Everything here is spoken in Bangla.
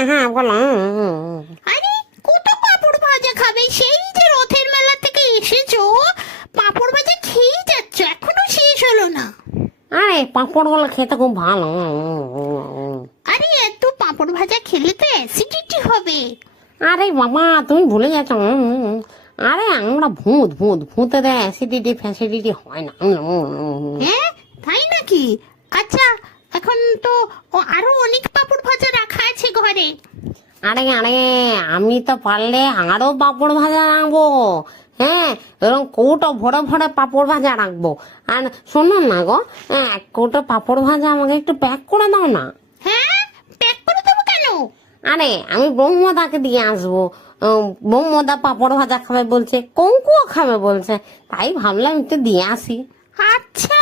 হ্যাঁ হ্যাঁ বলো। আরে কত পাঁপড় ভাজা খাবে? সেই যে রথের মেলা থেকে এসেছো, পাঁপড় ভাজা খেয়েই যাচ্ছ, এখনো শেষ হলো না। আরে পাঁপড়গুলো খেতে খুব ভালো। আরে এত পাঁপড় ভাজা খেলে তো অ্যাসিডিটি হবে। আরে বাবা তুমি ভুলে যাচ্ছ। আরে আমরা ভূত ভূত ভূতেদের অ্যাসিডিটি ফ্যাসিডিটি হয় না। হ্যাঁ তাই নাকি? আচ্ছা, এখন তো আরো অনেক পাঁপড় ভাজা রাখা আছে ঘরে। আরে আরে আমি তো পারলে আরো পাঁপড় ভাজা রাখবো। হ্যাঁ, এরকম কৌটো ভরে ভরে পাঁপড় ভাজা রাখবো। আর শোনো না গো, এক কৌটো পাঁপড় ভাজা আমাকে একটু প্যাক করে দাও না। হ্যাঁ, প্যাক করে দেবো কেন? আরে আমি ব্রহ্মদাকে দিয়ে আসবো। ব্রহ্মদা পাঁপড় ভাজা খাবে বলছে, কঙ্কুও খাবে বলছে, তাই ভাবলাম একটু দিয়ে আসি। আচ্ছা,